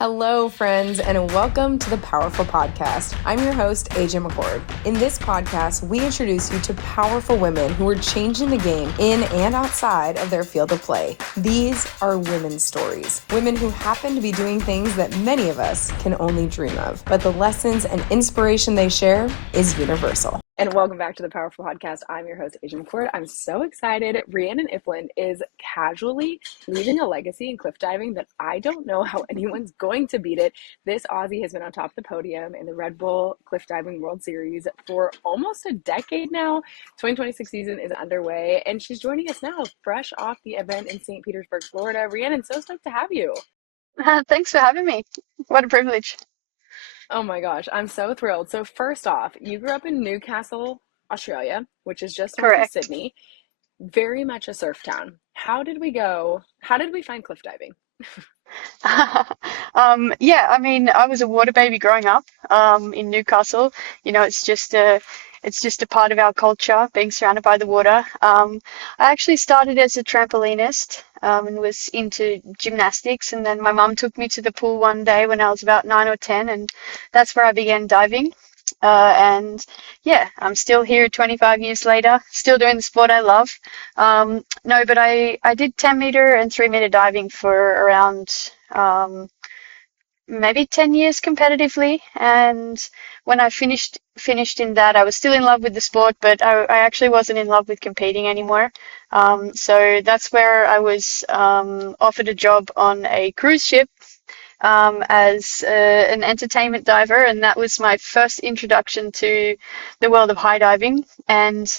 Hello, friends, and welcome to the Powerful Podcast. I'm your host, AJ McCord. In this podcast, we introduce you to powerful women who are changing the game in and outside of their field of play. These are women's stories, women who happen to be doing things that many of us can only dream of, but the lessons and inspiration they share is universal. And welcome back to the Powerful Podcast. I'm your host, AJ McCord. I'm so excited. Rhiannan Iffland is casually leaving a legacy in cliff diving that I don't know how anyone's going to beat it. This Aussie has been on top of the podium in the Red Bull Cliff Diving World Series for almost a decade now. 2026 season is underway, and she's joining us now, fresh off the event in St. Petersburg, Florida. Rhiannan, so stoked to have you. Thanks for having me. What a privilege. Oh my gosh, I'm so thrilled. So first off, you grew up in Newcastle, Australia, which is just north of Correct. Sydney. Very much a surf town. How did we go? How did we find cliff diving? Yeah, I mean, I was a water baby growing up, in Newcastle. It's just a part of our culture, being surrounded by the water. I actually started as a trampolinist, and was into gymnastics, and then my mum took me to the pool one day when I was about 9 or 10, and that's where I began diving. And yeah, I'm still here 25 years later, still doing the sport I love. No, but I did 10-meter and 3-meter diving for around maybe 10 years competitively. And when I finished in that, I was still in love with the sport, but I actually wasn't in love with competing anymore. So that's where I was offered a job on a cruise ship, as an entertainment diver, and that was my first introduction to the world of high diving. And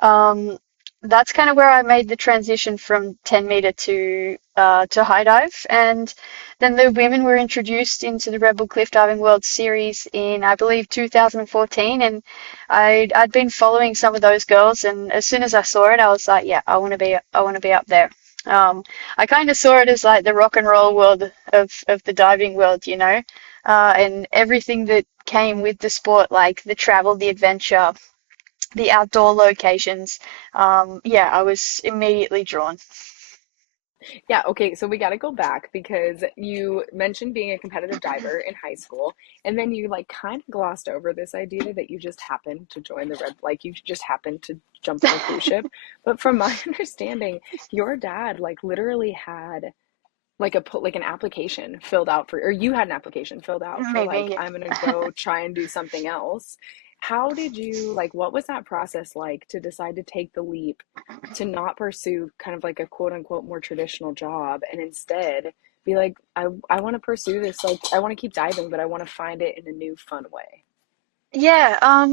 um, that's kind of where I made the transition from 10-meter to high dive. And then the women were introduced into the Red Bull Cliff Diving World Series in, I believe, 2014, and I'd been following some of those girls, and as soon as I saw it, I was like, yeah, I want to be up there. Um, I kind of saw it as like the rock and roll world of the diving world, and everything that came with the sport, like the travel, the adventure, the outdoor locations. Yeah, I was immediately drawn. Yeah, okay, so we got to go back because you mentioned being a competitive diver in high school, and then you like kind of glossed over this idea that you just happened to join the Red, like you just happened to jump on a cruise ship. But from my understanding, your dad like literally had like an application filled out for, or you had an application filled out for like, Maybe. I'm gonna go try and do something else. How did you like, what was that process like to decide to take the leap to not pursue kind of like a quote unquote more traditional job and instead be like, I want to pursue this, like I want to keep diving, but I want to find it in a new fun way. Yeah,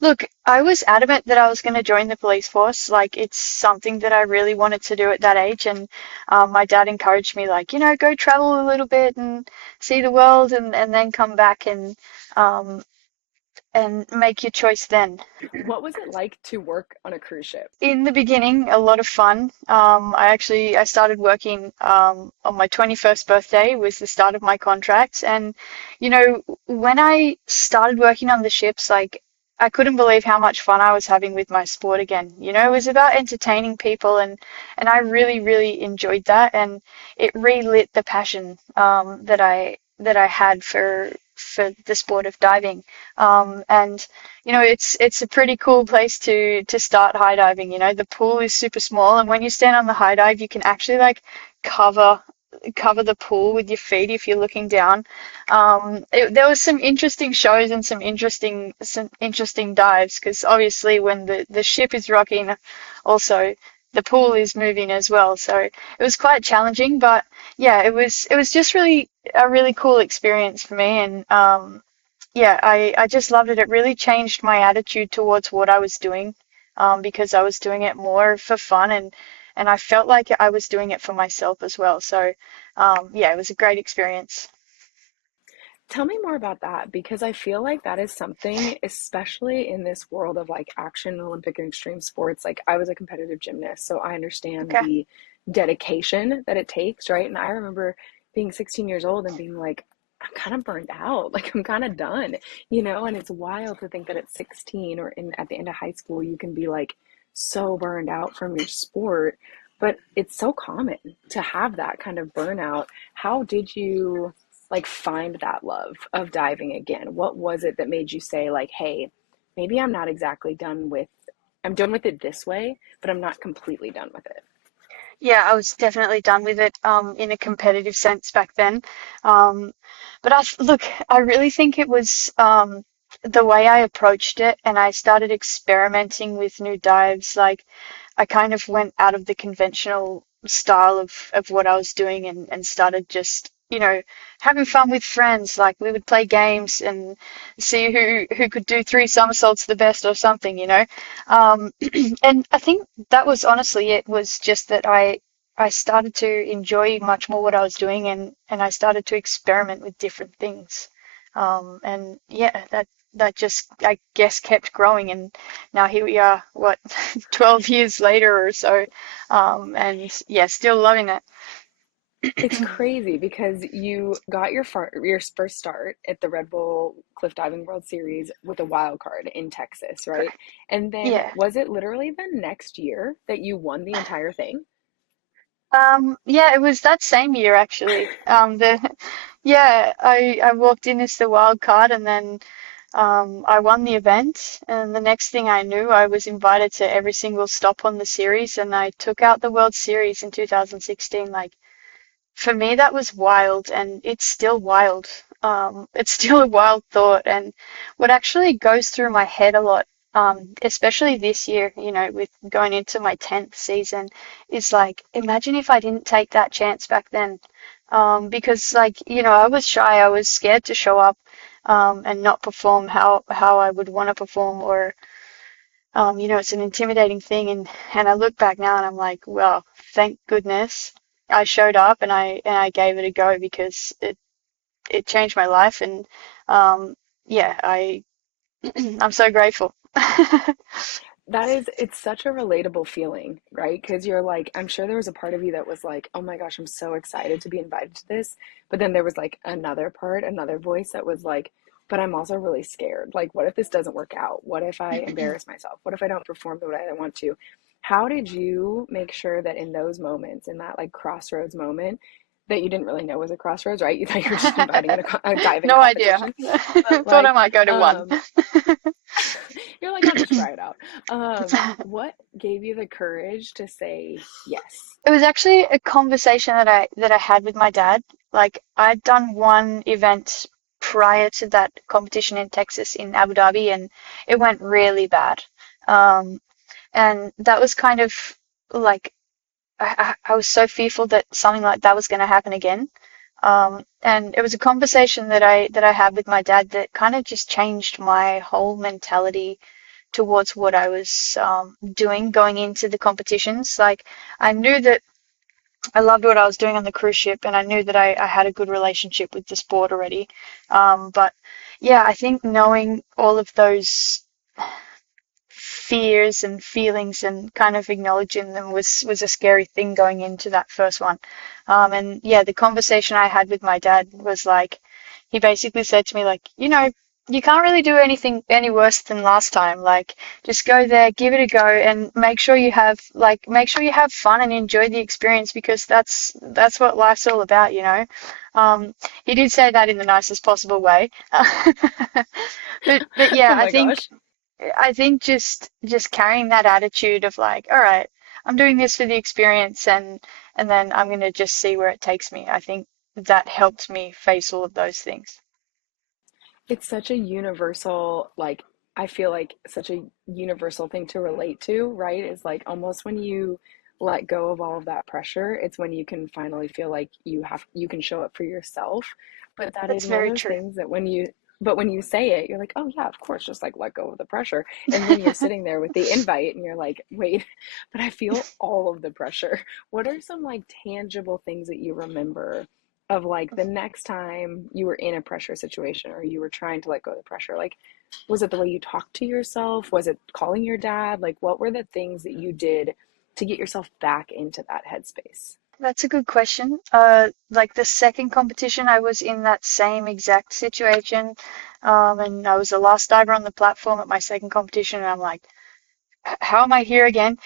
look, I was adamant that I was going to join the police force. Like, it's something that I really wanted to do at that age. And my dad encouraged me, like, go travel a little bit and see the world, and then come back um, and make your choice then. What was it like to work on a cruise ship? In the beginning, a lot of fun. I started working on my 21st birthday was the start of my contract, and when I started working on the ships, like I couldn't believe how much fun I was having with my sport again. It was about entertaining people, and I really really enjoyed that, and it relit the passion that I had for the sport of diving. And it's a pretty cool place to start high diving. The pool is super small, and when you stand on the high dive, you can actually like cover cover the pool with your feet if you're looking down. There was some interesting shows and some interesting dives, because obviously when the ship is rocking, also the pool is moving as well. So it was quite challenging, but yeah, it was just really a really cool experience for me. And yeah, I just loved it. It really changed my attitude towards what I was doing, because I was doing it more for fun, and I felt like I was doing it for myself as well. So yeah, it was a great experience. Tell me more about that because I feel like that is something, especially in this world of like action, Olympic and extreme sports. Like I was a competitive gymnast, so I understand Okay. the dedication that it takes, right? And I remember being 16 years old and being like, I'm kind of burned out, like I'm kind of done, and it's wild to think that at 16 or at the end of high school, you can be like so burned out from your sport, but it's so common to have that kind of burnout. How did you? like find that love of diving again? What was it that made you say like, hey, maybe I'm not exactly done with, I'm done with it this way, but I'm not completely done with it. Yeah, I was definitely done with it in a competitive sense back then. Um, but look, I really think it was the way I approached it, and I started experimenting with new dives. Like I kind of went out of the conventional style of what I was doing, and started just, having fun with friends. Like we would play games and see who could do three somersaults the best or something, you know. Um, and I think that was honestly it, was just that I started to enjoy much more what I was doing, and I started to experiment with different things. And yeah, that just, I guess, kept growing, and now here we are, what, 12 years later or so. And yeah, still loving it. It's crazy because you got your first start at the Red Bull Cliff Diving World Series with a wild card in Texas, right? Correct. And then Yeah. was it literally the next year that you won the entire thing? Yeah, it was that same year actually. Yeah, I walked in as the wild card, and then I won the event, and the next thing I knew, I was invited to every single stop on the series, and I took out the World Series in 2016. Like for me, that was wild, and it's still wild. It's still a wild thought, and what actually goes through my head a lot, especially this year, with going into my 10th season, is like, imagine if I didn't take that chance back then. Because like, I was shy, I was scared to show up, and not perform how I would want to perform, or it's an intimidating thing, and I look back now and I'm like, well, thank goodness I showed up, and I gave it a go, because it changed my life, and yeah, I'm so grateful. That is, it's such a relatable feeling, right? Because you're like, I'm sure there was a part of you that was like, oh my gosh, I'm so excited to be invited to this. But then there was like another part, another voice that was like, but I'm also really scared. Like, what if this doesn't work out? What if I embarrass myself? What if I don't perform the way I want to? How did you make sure that in those moments, in that like crossroads moment, that you didn't really know was a crossroads, right? You thought you were just competing in a diving No idea. competition, but Thought I like, might go to one. um, you're like, I'll just try it out. What gave you the courage to say yes? It was actually a conversation that I had with my dad. Like I'd done one event prior to that competition in Texas, in Abu Dhabi, and it went really bad. Um, and that was kind of like, I was so fearful that something like that was going to happen again. And it was a conversation that I had with my dad that kind of just changed my whole mentality towards what I was doing going into the competitions. Like I knew that I loved what I was doing on the cruise ship, and I knew that I had a good relationship with the sport already. But yeah, I think knowing all of those fears and feelings and kind of acknowledging them was a scary thing going into that first one. And yeah, the conversation I had with my dad was like, he basically said to me like, you can't really do anything any worse than last time. Like, just go there, give it a go, and make sure you have fun and enjoy the experience, because that's what life's all about, you know. He did say that in the nicest possible way. But yeah, Oh I my think gosh. I think just carrying that attitude of like, all right, I'm doing this for the experience, and then I'm gonna just see where it takes me. I think that helped me face all of those things. It's such a universal, like, I feel like such a universal thing to relate to, right? Is like almost when you let go of all of that pressure, it's when you can finally feel like you can show up for yourself. But that That's is one of very those true. things that when you say it, you're like, oh yeah, of course, just like let go of the pressure. And then you're sitting there with the invite and you're like, wait, but I feel all of the pressure. What are some like tangible things that you remember of like the next time you were in a pressure situation or you were trying to let go of the pressure? Like, was it the way you talked to yourself? Was it calling your dad? Like, what were the things that you did to get yourself back into that headspace? That's a good question. Like the second competition, I was in that same exact situation, and I was the last diver on the platform at my second competition, and I'm like, how am I here again?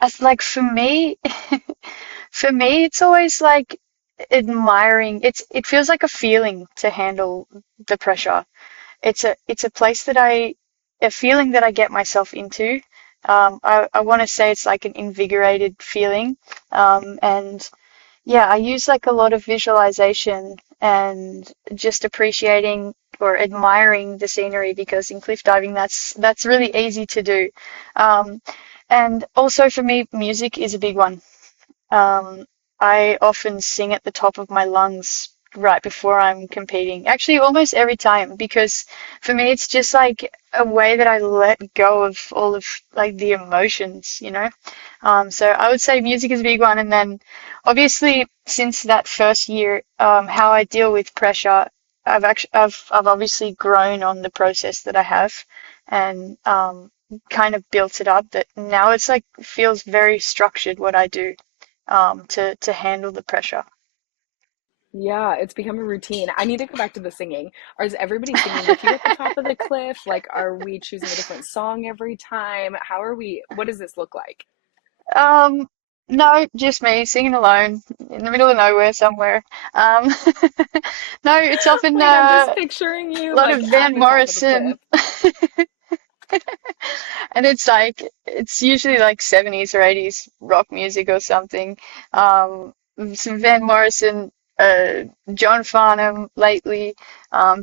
As like for me, for me, it's always like, admiring. It feels like a feeling to handle the pressure. It's a place that a feeling that I get myself into. I want to say it's like an invigorated feeling. And yeah, I use like a lot of visualization and just appreciating or admiring the scenery because in cliff diving that's really easy to do. Um, and also for me, music is a big one. Um, I often sing at the top of my lungs right before I'm competing. Actually, almost every time, because for me, it's just like a way that I let go of all of like the emotions, you know? So I would say music is a big one. And then obviously, since that first year, how I deal with pressure, I've obviously grown on the process that I have and kind of built it up that now it's like feels very structured what I do to handle the pressure. Yeah, it's become a routine. I need to go back to the singing. Or is everybody singing with you at the top of the cliff? Like, are we choosing a different song every time? How are we? What does this look like? Um, no, just me singing alone in the middle of nowhere somewhere. Um, no, it's often Wait, I'm just picturing a you lot of like at Van the top of the Morrison, cliff. and it's like it's usually like 70s or 80s rock music or something. Um, some Van Morrison, John Farnham lately,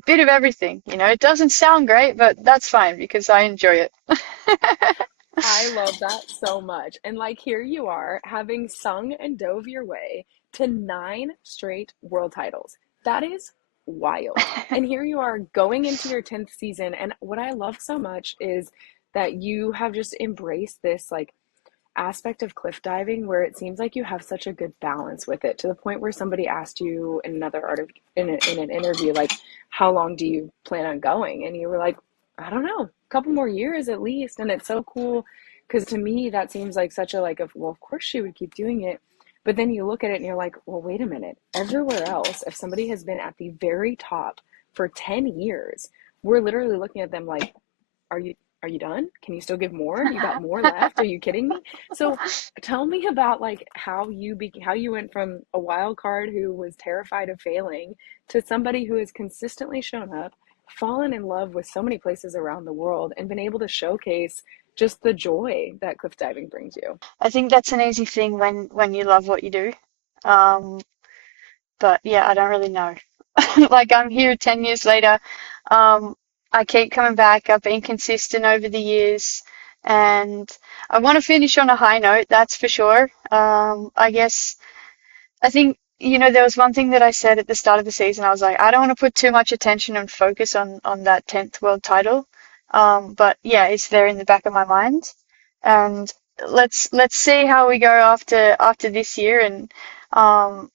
bit of everything. You know, it doesn't sound great, but that's fine because I enjoy it. I love that so much. And like here you are having sung and dove your way to 9 straight world titles. That is wild. And here you are going into your 10th season. And what I love so much is that you have just embraced this like aspect of cliff diving where it seems like you have such a good balance with it to the point where somebody asked you in another article in an interview like how long do you plan on going and you were like I don't know a couple more years at least and it's so cool because to me that seems like such a like well of course she would keep doing it but then you look at it and you're like well wait a minute everywhere else if somebody has been at the very top for 10 years we're literally looking at them like are you are you done? Can you still give more? You got more left? Are you kidding me? So tell me about like how you went from a wild card who was terrified of failing to somebody who has consistently shown up, fallen in love with so many places around the world and been able to showcase just the joy that cliff diving brings you. I think that's an easy thing when you love what you do. Um, but yeah, I don't really know. Like I'm here 10 years later. Um, I keep coming back. I've been consistent over the years, and I want to finish on a high note, that's for sure. I guess I think, there was one thing that I said at the start of the season. I was like, I don't want to put too much attention and focus on that 10th world title. But yeah, it's there in the back of my mind. And let's see how we go after this year um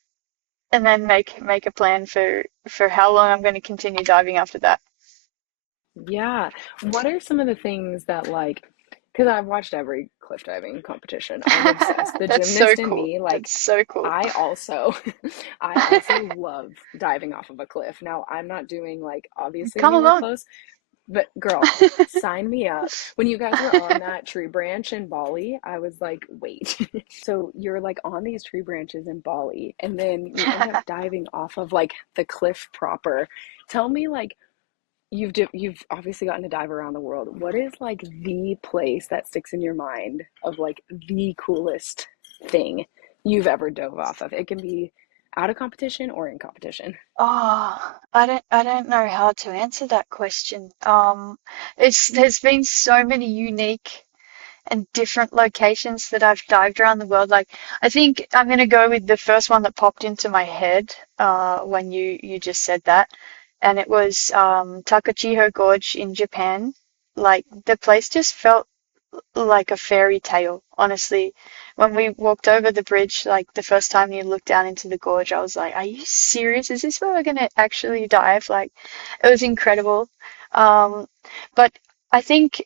and then make a plan for how long I'm going to continue diving after that. Yeah. What are some of the things that like because I've watched every cliff diving competition. I'm obsessed. The That's so gymnast in cool. me, like That's so cool. I also I also love diving off of a cliff. Now, I'm not doing like obviously Come anywhere along. close, but girl, sign me up. When you guys were on that tree branch in Bali, I was like, wait. So you're like on these tree branches in Bali, and then you end up diving off of like the cliff proper. Tell me like you've obviously gotten to dive around the world. What is like the place that sticks in your mind of like the coolest thing you've ever dove off of? It can be out of competition or in competition. Oh, I don't know how to answer that question. There's been so many unique and different locations that I've dived around the world. Like, I think I'm gonna go with the first one that popped into my head when you just said that, and it was Takachiho Gorge in Japan. Like, the place just felt like a fairy tale, honestly. When we walked over the bridge, like the first time you looked down into the gorge, I was like, are you serious? Is this where we're gonna actually dive? Like, it was incredible. Um, but I think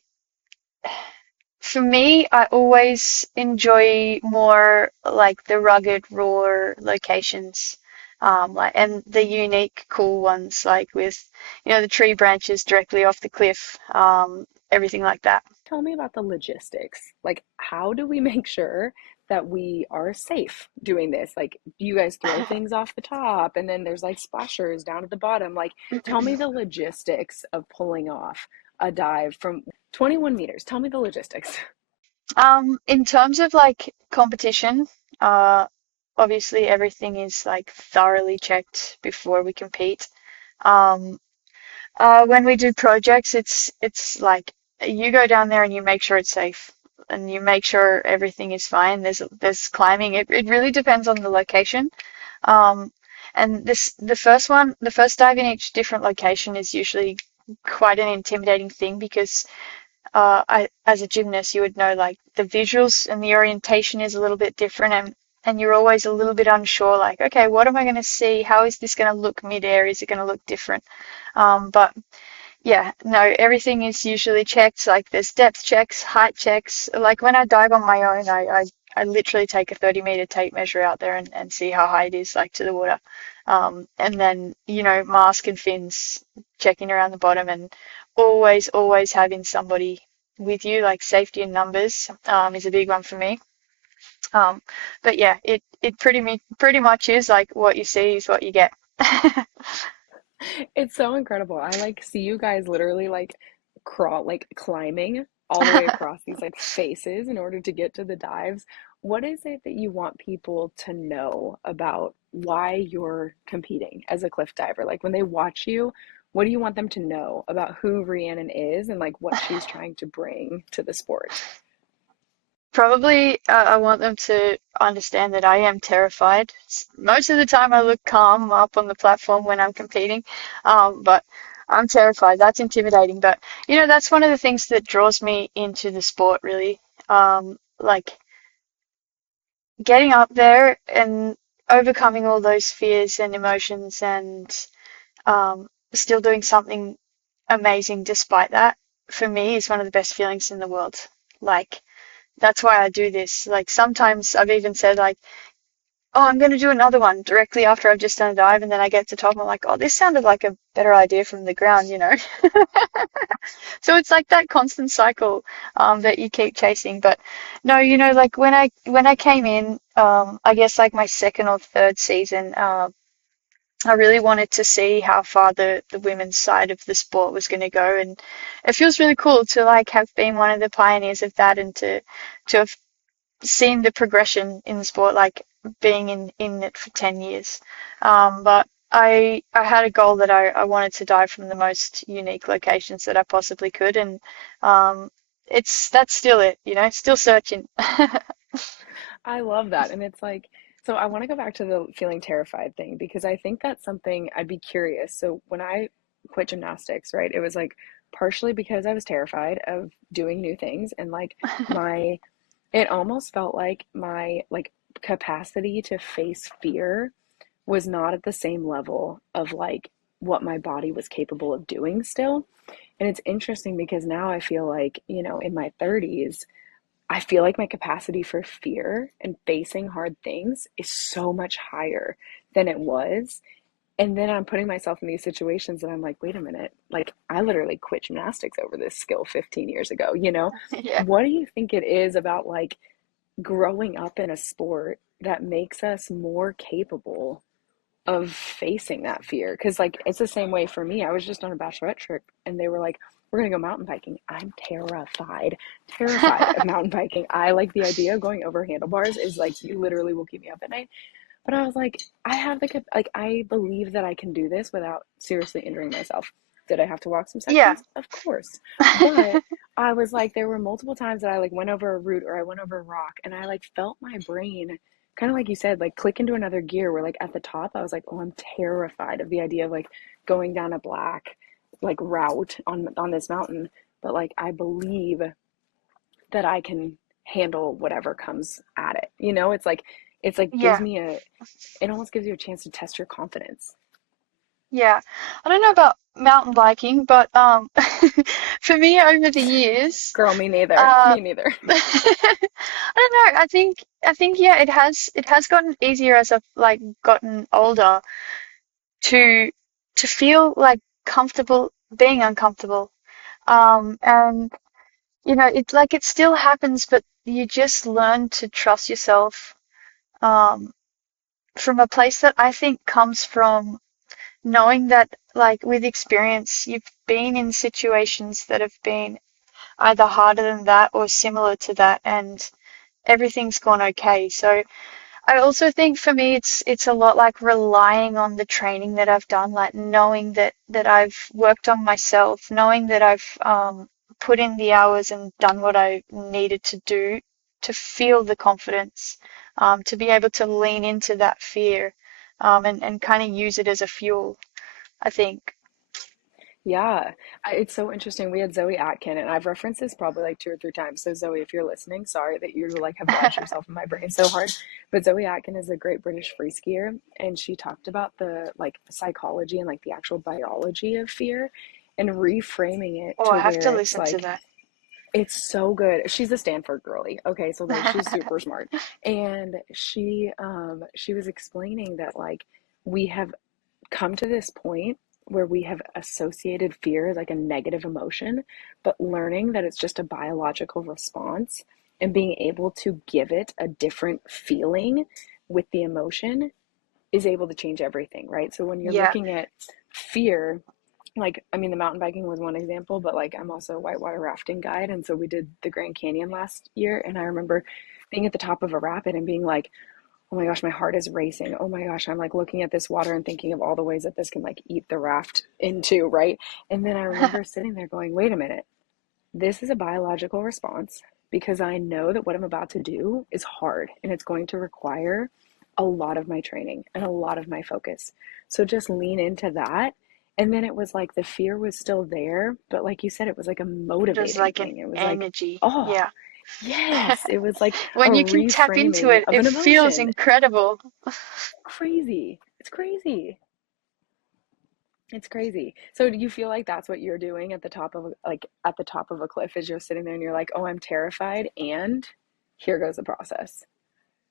for me, I always enjoy more like the rugged, raw locations. Like and the unique, cool ones, like with, the tree branches directly off the cliff, everything like that. Tell me about the logistics. Like, how do we make sure that we are safe doing this? Like, do you guys throw things off the top and then there's like splashers down at the bottom? Like, tell me the logistics of pulling off a dive from 21 meters. Tell me the logistics. In terms of like competition, uh, obviously everything is like thoroughly checked before we compete. Um, when we do projects, it's like you go down there and you make sure it's safe and you make sure everything is fine. There's climbing. It really depends on the location. Um, and the first dive in each different location is usually quite an intimidating thing because as a gymnast, you would know like the visuals and the orientation is a little bit different, and you're always a little bit unsure, like, okay, what am I going to see? How is this going to look mid-air? Is it going to look different? But yeah, no, everything is usually checked. Like there's depth checks, height checks. Like when I dive on my own, I literally take a 30-meter tape measure out there and see how high it is, like to the water. And then, mask and fins checking around the bottom, and always having somebody with you, like safety in numbers, is a big one for me. Um, but yeah, it pretty much is like what you see is what you get. It's so incredible. I like see you guys literally like crawl, like climbing all the way across these like faces in order to get to the dives. What is it that you want people to know about why you're competing as a cliff diver? Like when they watch you, what do you want them to know about who Rhiannon is and like what she's trying to bring to the sport? Probably, I want them to understand that I am terrified. Most of the time, I look calm up on the platform when I'm competing, but I'm terrified. That's intimidating. But, that's one of the things that draws me into the sport, really. Like getting up there and overcoming all those fears and emotions and still doing something amazing despite that, for me, is one of the best feelings in the world. Like, that's why I do this. Like sometimes I've even said like, oh, I'm going to do another one directly after I've just done a dive, and then I get to top, and I'm like, oh, this sounded like a better idea from the ground. So it's like that constant cycle that you keep chasing. But no, like when I came in, I guess like my second or third season, I really wanted to see how far the women's side of the sport was going to go, and it feels really cool to like have been one of the pioneers of that, and to have seen the progression in the sport, like being in it for 10 years. But I had a goal that I wanted to dive from the most unique locations that I possibly could, and um, that's still it, still searching. I love that. And it's like, so I want to go back to the feeling terrified thing because I think that's something I'd be curious. So when I quit gymnastics, right, it was like partially because I was terrified of doing new things and like my, it almost felt like my like capacity to face fear was not at the same level of like what my body was capable of doing still. And it's interesting because now I feel like, in my 30s, I feel like my capacity for fear and facing hard things is so much higher than it was. And then I'm putting myself in these situations and I'm like, wait a minute, like I literally quit gymnastics over this skill 15 years ago, you know? Yeah. What do you think it is about like growing up in a sport that makes us more capable of facing that fear? Because like it's the same way for me. I was just on a bachelorette trip and they were like, we're gonna go mountain biking. I'm terrified of mountain biking. I like the idea of going over handlebars is like you literally will keep me up at night. But I was like, I have like I believe that I can do this without seriously injuring myself. Did I have to walk some Yeah. sections? Of course. But I was like, there were multiple times that I like went over a root or I went over a rock and I like felt my brain kind of like you said, like click into another gear where like at the top I was like, oh, I'm terrified of the idea of like going down a black like route on this mountain. But like I believe that I can handle whatever comes at it. It's like gives Yeah. me a it almost gives you a chance to test your confidence. Yeah. I don't know about mountain biking, but for me over the years, Girl, me neither. uh Me neither. I don't know. I think yeah, it has gotten easier as I've like gotten older to feel like comfortable being uncomfortable. And it still happens, but you just learn to trust yourself, um, from a place that I think comes from knowing that, like, with experience, you've been in situations that have been either harder than that or similar to that, and everything's gone okay. So I also think for me it's a lot like relying on the training that I've done, like knowing that I've worked on myself, knowing that I've put in the hours and done what I needed to do to feel the confidence, to be able to lean into that fear, and kind of use it as a fuel, I think. Yeah, it's so interesting. We had Zoe Atkin, and I've referenced this probably like two or three times. So Zoe, if you're listening, sorry that you like have lodged yourself in my brain so hard. But Zoe Atkin is a great British free skier, and she talked about the like psychology and like the actual biology of fear, and reframing it Oh, I to have where to it's listen to like that. it's so good. She's a Stanford girly. Okay, so like she's super smart. And she was explaining that like we have come to this point where we have associated fear as like a negative emotion, but learning that it's just a biological response and being able to give it a different feeling with the emotion is able to change everything, right? So when you're Yeah, looking at fear, like I mean the mountain biking was one example, but like I'm also a whitewater rafting guide, and so we did the Grand Canyon last year, and I remember being at the top of a rapid and being like, oh my gosh, my heart is racing. Oh my gosh, I'm like looking at this water and thinking of all the ways that this can like eat the raft into, right? And then I remember sitting there going, wait a minute, this is a biological response because I know that what I'm about to do is hard and it's going to require a lot of my training and a lot of my focus. So just lean into that. And then it was like the fear was still there, but like you said, it was like a there's motivating like an thing. It was like, energy. oh, Yeah. yes, it was like a When you can tap into reframing it, of it an feels emotion. incredible. Crazy. It's crazy. It's crazy. So do you feel like that's what you're doing at the top of like at the top of a cliff is you're sitting there and you're like, "Oh, I'm terrified," and here goes the process.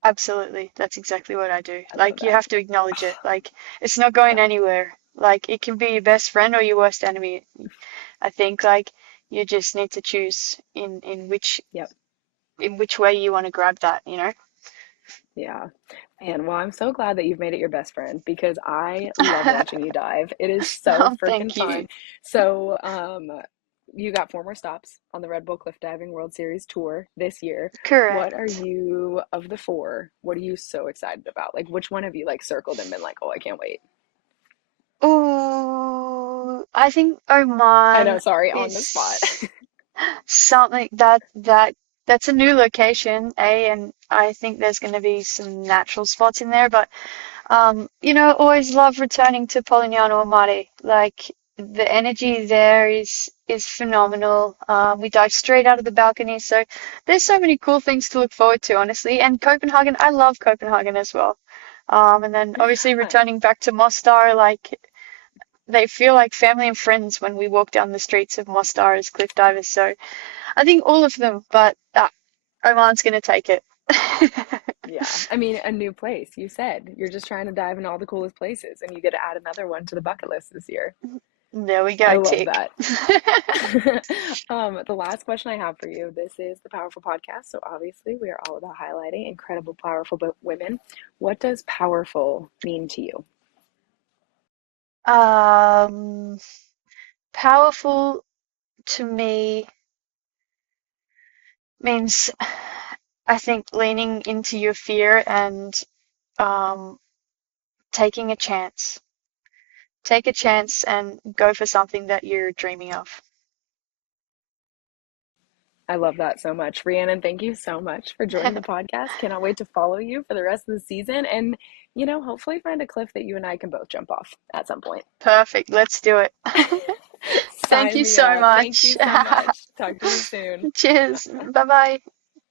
Absolutely. That's exactly what I do. I love Like, you that. have to acknowledge it. Like, it's not Love going that. anywhere. Like, it can be your best friend or your worst enemy. I think, like, you just need to choose Yep. in which way you want to grab that, you know? Yeah. And well, I'm so glad that you've made it your best friend because I love watching you dive. It is so Oh, freaking thank you. fun. So, you got four more stops on the Red Bull Cliff Diving World Series tour this year. What are Correct. you of the four? What are you so excited about? Like, which one have you like circled and been like, "Oh, I can't wait." Ooh, I think I know, Oman sorry, on the spot. is something that's a new location, and I think there's going to be some natural spots in there, but always love returning to Polignano or Mare. Like, the energy there is phenomenal. We dive straight out of the balcony, so there's so many cool things to look forward to, honestly. And Copenhagen, I love Copenhagen as well. And then obviously I, returning back to Mostar, like, they feel like family and friends when we walk down the streets of Mostar as cliff divers. So I think all of them, but Oman's gonna take it. yeah, I mean, a new place. You said you're just trying to dive in all the coolest places, and you get to add another one to the bucket list this year. There we I go, love tick. that. The last question I have for you. This is the Powerful Podcast, so obviously we are all about highlighting incredible, powerful women. What does powerful mean to you? Um, Powerful to me means, I think, leaning into your fear and, um, taking a chance. Take a chance and go for something that you're dreaming of. I love that so much. Rhiannon, thank you so much for joining the podcast. Cannot wait to follow you for the rest of the season and, hopefully find a cliff that you and I can both jump off at some point. Perfect. Let's do it. Thank Sign you me so up. Thank much. you so much. Talk to you soon. Cheers. Bye bye.